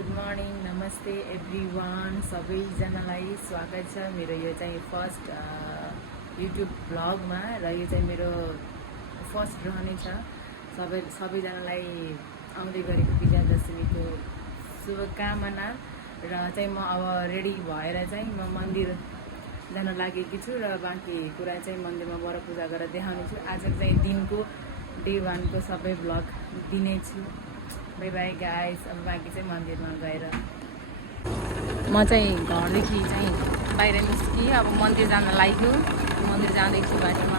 Good morning नमस्ते everyone सबैजनालाई स्वागत छ मेरो यो चाहिँ फर्स्ट युट्युब ब्लगमा र यो चाहिँ मेरो फर्स्ट रहनेछ। सबैजनालाई आउँदै गरेको विजयादशमीको शुभकामना। र चाहिँ म अब रेडी भएर चाहिँ म मन्दिर जान लागेकी छु र बाँकी कुरा चाहिँ मन्दिरमा वर पूजा गरेर देखाउने छु। आज चाहिँ दिनको डे 1 को सबै ब्लग दिनेछु। By by guys. अब बाँकी चाहिँ मन्दिरमा गएर म चाहिँ घरदेखि चाहिँ बाहिर निस्केँ। अब मन्दिर जान लाग्यो। मन्दिर जाँदैछु बाटोमा।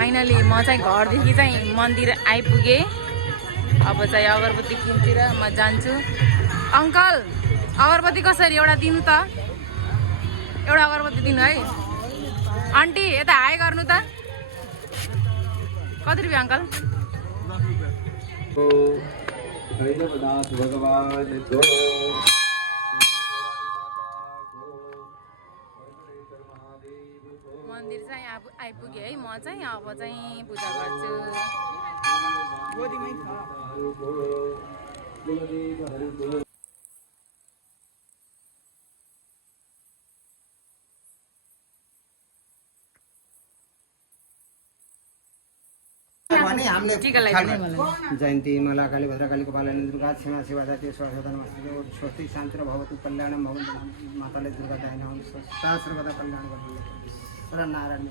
फाइनली म चाहिँ घरदेखि चाहिँ मन्दिर आइपुगेँ। अब चाहिँ अगरबत्ती किनेर म जान्छु। अङ्कल अगरबत्ती कसरी एउटा दिनु त? एउटा अगरबत्ती दिनु है। आन्टी यता हाई गर्नु त। कति रुपियाँ अङ्कल? मन्दिर चाहिँ आइपुगेँ है। म चाहिँ अब चाहिँ पूजा गर्छु। जयन्ती मला काली भद्रकाली गोपालनी दुर्गा क्षमा शिवा जाती स्वसदन स्वस्ति शांति भवतु कल्याणम भवन्तु माताले दुर्गा दायना सदा सर्वदा कल्याण गर्नु नारायण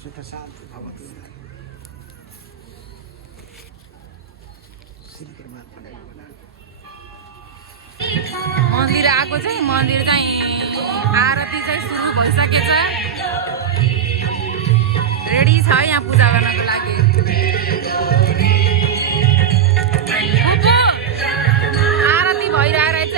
सुख शांति भवतु मन्दिर आएको चाहिँ मन्दिर चाहिँ आरती चाहिँ सुरु भइसकेछ। रेडी छ यहाँ पूजा गर्नको लागि। आरती भइरहेको रहेछ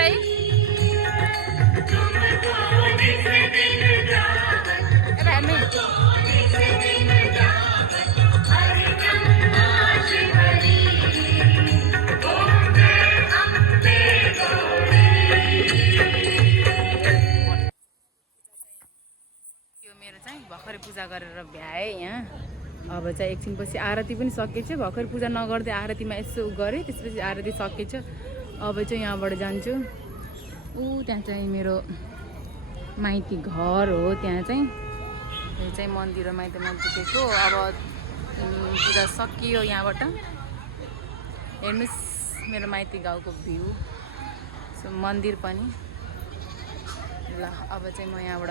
भर्खरै पूजा गरेर भ्याएँ यहाँ। अब चाहिँ एकछिनपछि आरती पनि सकेछ। भर्खर पूजा नगर्दै आरतीमा यसो गरेँ। त्यसपछि आरती सकेछ। अब चाहिँ यहाँबाट जान्छु। त्यहाँ चाहिँ मेरो माइती घर हो। त्यहाँ चाहिँ यो चाहिँ मन्दिर हो। माइतीमा पुगेको। अब पूजा सकियो। यहाँबाट हेर्नुहोस् मेरो माइती गाउँको भ्यू। सो मन्दिर पनि ल। अब चाहिँ म यहाँबाट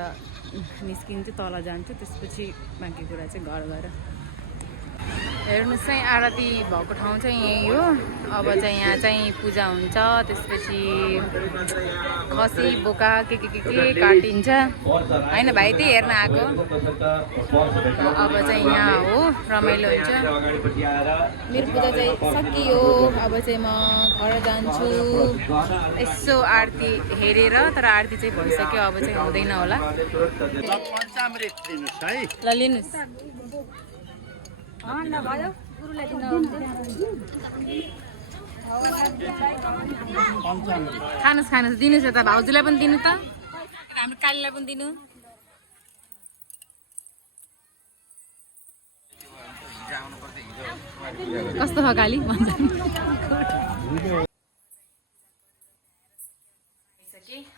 निस्किन्छु, तल जान्छु। त्यसपछि बाँकी कुरा चाहिँ घर गएर हेर्नुहोस्। चाहिँ आरती भएको ठाउँ चाहिँ यही हो। अब चाहिँ यहाँ चाहिँ पूजा हुन्छ। त्यसपछि खसी बोका के काटिन्छ होइन भाइ? त्यही हेर्न आएको। अब चाहिँ यहाँ हो रमाइलो हुन्छ। मेरो पूजा चाहिँ सकियो। अब चाहिँ म घर जान्छु। यसो आरती हेरेर। तर आरती चाहिँ भइसक्यो। अब चाहिँ हुँदैन होला। ल लिनुहोस्। खानुहोस् दिनुहोस्। यता भाउजूलाई पनि दिनु त। हाम्रो कालीलाई पनि दिनु। कस्तो छ काली?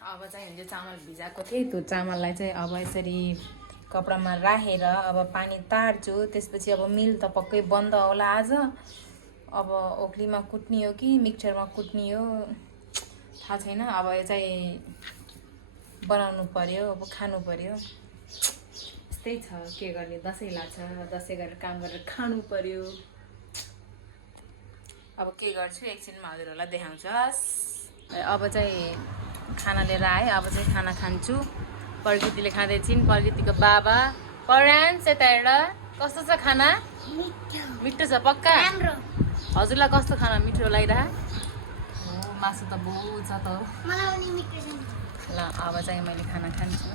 अब चाहिँ हिजो चामल भिजाएको थिएँ। त्यो चामललाई चाहिँ अब यसरी कपडामा राखेर अब पानी तार्छु। त्यसपछि अब मिल त पक्कै बन्द होला आज। अब ओखलीमा कुट्ने हो कि मिक्सरमा कुट्ने हो थाहा छैन। अब यो चाहिँ बनाउनु पर्यो। अब खानु पर्यो। यस्तै छ के गर्ने। दसैँ लाग्छ। दसैँ गरेर काम गरेर खानु पर्यो। अब के गर्छु एकछिनमा हजुरहरूलाई देखाउँछु। अब चाहिँ खाना लिएर आएँ। अब चाहिँ खाना खान्छु। प्रकृतिले खाँदैछिन्। प्रकृतिको बाबा परान्स यता हेर। कस्तो छ खाना? मिठो छ पक्का? हजुरलाई कस्तो खाना मिठो लागिरह? मासु त बहु छ त। ल अब चाहिँ मैले खाना खान्छु।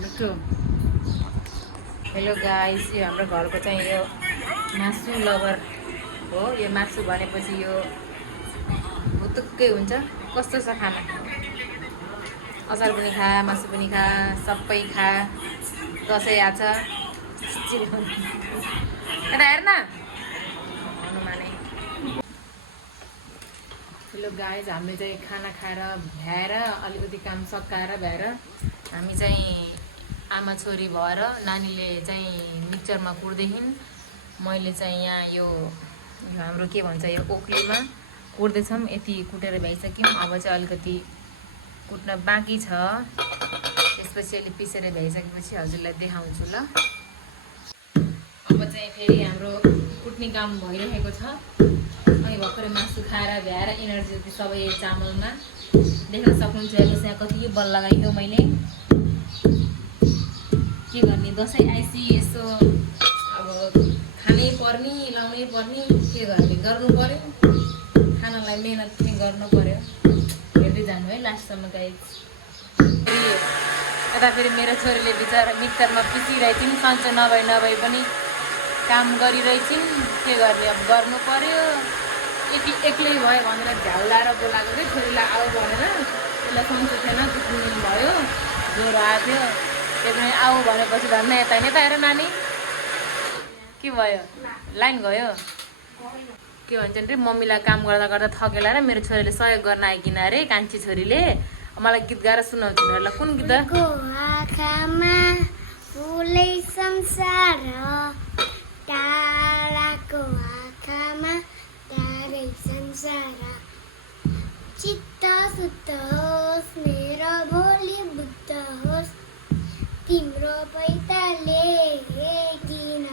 मिठो हेलो गाइस, यो हाम्रो घरको चाहिँ यो मासु लभर हो। यो मासु भनेपछि यो भुतुक्कै हुन्छ। कस्तो छ खाना? अचार पनि खा, मासु पनि खा, सबै खा। दसैँ आछ। यता हेर न हनुमाने। हेलो गाइस, हामीले चाहिँ खाना खाएर भ्याएर अलिकति काम सकाएर भ्याएर हामी चाहिँ आमा छोरी भएर नानीले चाहिँ मिक्सचरमा कुट्दैछिन्। मैले चाहिँ यहाँ यो हाम्रो के भन्छ यो ओखलीमा कुट्दैछौँ। यति कुटेर भ्याइसक्यौँ। अब चाहिँ अलिकति कुट्न बाँकी छ। त्यसपछि अलि पिसेर भ्याइसकेपछि हजुरलाई देखाउँछु ल। अब चाहिँ फेरि हाम्रो कुट्ने काम भइरहेको छ। अनि भर्खरै मासु खाएर भ्याएर एनर्जी जति सबै चामलमा देख्न सक्नुहुन्छ। हेर्नुहोस् यहाँ कति बल लगाइयो मैले। के गर्ने, दसैँ आएपछि यसो अब खानै पर्ने लाउनै पर्ने, के गर्ने, गर्नु पर्यो। खानालाई मेहनत पनि गर्नु पर्यो। हेर्दै जानु है लास्टसम्म गाइस। यता फेरि मेरो छोरीले बिचरा मिक्सरमा पिसिरहेछिन्। सन्चो नभए पनि काम गरिरहेछिन्। के गर्ने, अब गर्नु पर्यो। एक्लै भयो भनेर झ्याउलाएर बोलाएको चाहिँ छोरीलाई आऊ भनेर। त्यसलाई सन्चो थिएन, दुख्नु भयो, ज्वरो आएको थियो। त्यही पनि आऊ भनेपछि धन्न यता हेर नानी के भयो, लाइन गयो। के भन्छ अरे मम्मीलाई काम गर्दा गर्दा थकेला र मेरो छोरीले सहयोग गर्न आइकिन अरे कान्छी छोरीले मलाई गीत गाएर सुनाउँछु ल। कुन गीत? आँखामा फुलै संसार, टाढाको आँखामा टाढै संसार। चित्त शुद्ध होस् मेरो भोलि बुद्ध होस्, तिम्रो पैताले किन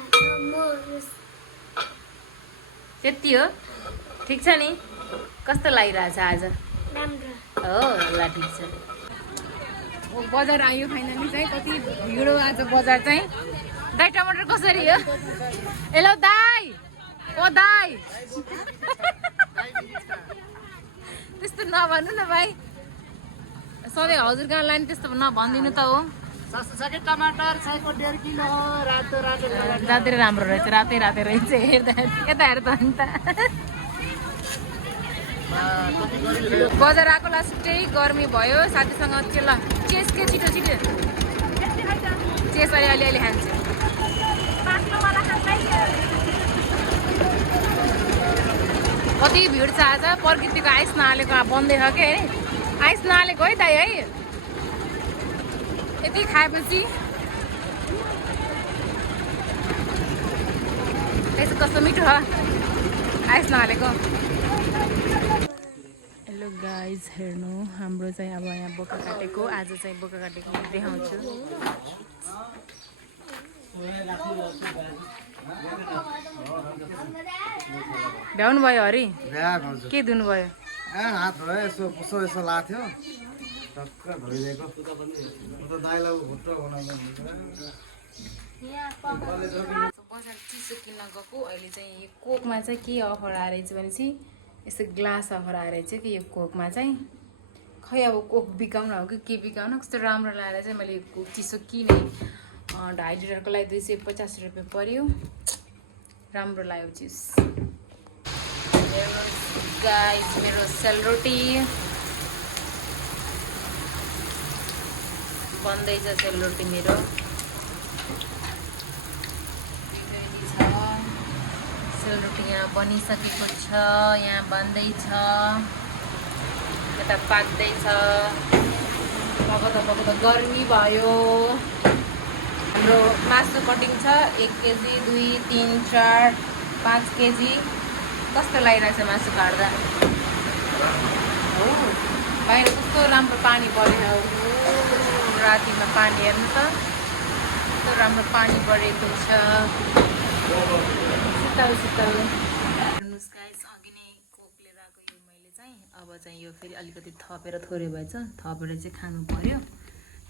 मोरोस्। त्यति हो? ठिक छ नि? कस्तो लागिरहेछ आज? राम्रो हो ल, ठिक छ। बजार आयो फाइनली चाहिँ। कति भिड हो आज बजार चाहिँ। दाइ टमाटर कसरी हो? हेलो दाइ, ओ दाइ त्यस्तो नभन्नु न भाइ। सधैँ हजुर कहाँ लाने त्यस्तो नभनिदिनु त हो। टमाटर 1.5 किलो रातो रातो रातै राम्रो रहेछ, रातै रातै रहेछ। हेर्दा यता हेर त अन्त। बजार आएको लास्टै गर्मी भयो। साथीसँग ल चेस के छिटो छिटो चेस अलि खान्छु। कति भिड छ आज। प्रकृतिको आइस नहालेको बन्दै छ के। आइस नहालेको है दाइ है। यति खाएपछि यसो कस्तो मिठो छ आइस नहालेको। हेलो गाइज, हेर्नु हाम्रो चाहिँ अब यहाँ बोका काटेको। आज चाहिँ बोका काटेको देखाउँछु। भ्याउनु भयो अरे के धुनु भयो? हात भयो यसो यसो लाग्थ्यो टक्क धोइदिएको। दाइलाई भुट्टो बनाउनु बजार चिसो किन्न गएको। अहिले चाहिँ यो कोकमा चाहिँ के अफर आएर चाहिँ भनेपछि यस्तो ग्लास अफर आएर चाहिँ कि यो कोकमा चाहिँ खै अब कोक बिकाउन हो कि के बिकाउन। कस्तो राम्रो लागेर चाहिँ मैले कोक चिसो किनेँ। 2.5 लिटरको लागि 250 रुपियाँ पर्यो। राम्रो लाग्यो चिज। गाइस मेरो सेलरोटी बन्दैछ। सेलरोटी मेरो सेलरोटी यहाँ बनिसकेको छ। यहाँ बन्दैछ, यता पाक्दैछ। पकाउँदा गर्मी भयो। हाम्रो मासु कटिङ छ 1 केजी 2 3 4 5 केजी। कस्तो लागिरहेछ मासु काट्दा हो। बाहिर कस्तो राम्रो पानी परेको। रातिमा पानी हेर्नु त कस्तो राम्रो पानी परेको छ। शीतल हेर्नुहोस् गाइस, अघि नै कोक लिएर आएको यो मैले चाहिँ। अब चाहिँ यो फेरि अलिकति थपेर थोरै भएछ, थपेर चाहिँ खानु पर्यो।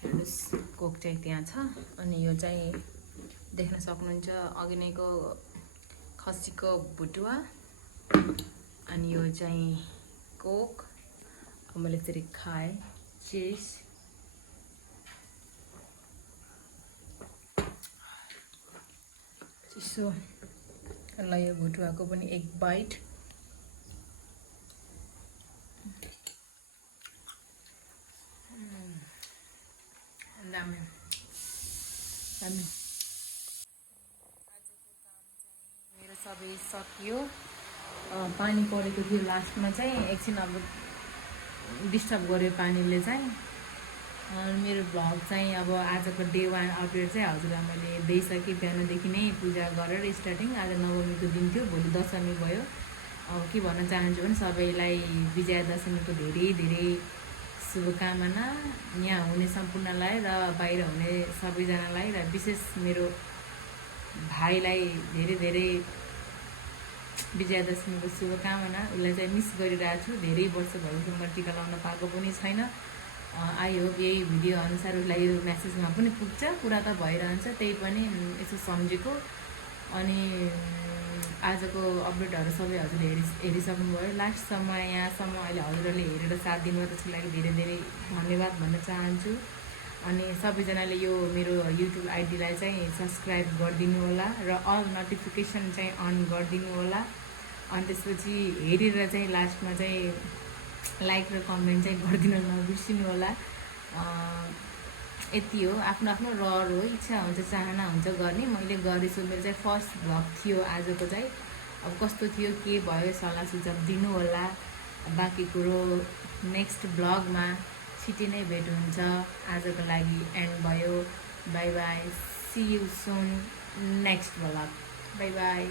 हेर्नुहोस् कोक चाहिँ त्यहाँ छ। अनि यो चाहिँ देख्न सक्नुहुन्छ अघि नैको खसीको भुटुवा। अनि यो चाहिँ कोक। अब मैले यसरी खाएँ। चेस यसो ल यो भुटुवाको पनि एक बाइट। दामी दामी। मेरो सबै सकियो। पानी परेको थियो लास्टमा चाहिँ, एकछिन अब डिस्टर्ब गर्यो पानीले चाहिँ। मेरो भ्लग चाहिँ अब आजको डे 1 अपडेट चाहिँ हजुरलाई मैले दिइसकेँ। बिहानदेखि नै पूजा गरेर स्टार्टिङ। आज नवमीको दिन थियो, भोलि दशमी भयो। अब के भन्न चाहन्छु भने सबैलाई विजयादशमीको धेरै धेरै शुभकामना, यहाँ हुने सम्पूर्णलाई र बाहिर हुने सबैजनालाई, र विशेष मेरो भाइलाई धेरै धेरै विजयादशमीको शुभकामना। उसलाई चाहिँ मिस गरिरहेको छु, धेरै वर्ष भएकोसम्म टिका लाउन पाएको पनि छैन। आई होप यही भिडियो अनुसार उसलाई यो मेसेजमा पनि पुग्छ। कुरा त भइरहन्छ, त्यही पनि यसो सम्झेको। अनि आजको अपडेटहरू सबै हजुरले हेरिसक्नुभयो लास्टसम्म, यहाँसम्म अहिले हजुरहरूले हेरेर साथ दिनुभयो, त्यसको लागि धेरै धेरै धन्यवाद भन्न चाहन्छु। अनि सबैजनाले यो मेरो युट्युब आइडीलाई चाहिँ सब्सक्राइब गरिदिनु होला र अल नोटिफिकेसन चाहिँ अन गरिदिनु होला। अनि त्यसपछि हेरेर चाहिँ लास्टमा चाहिँ लाइक र कमेन्ट चाहिँ गरिदिनु नबिर्सिनु होला। यति हो, आफ्नो आफ्नो रहर हो, इच्छा हुन्छ, चाहना हुन्छ गर्ने। मैले गरेछु, मेरो चाहिँ फर्स्ट भ्लग थियो आजको चाहिँ। अब कस्तो थियो, के भयो, सल्लाह सुझाव दिनु होला। बाँकी कुरो नेक्स्ट भ्लगमा छिट्टै नै भेट हुन्छ। आजको लागि एन्ड भयो। Bye bye, see you soon next vlog. Bye by.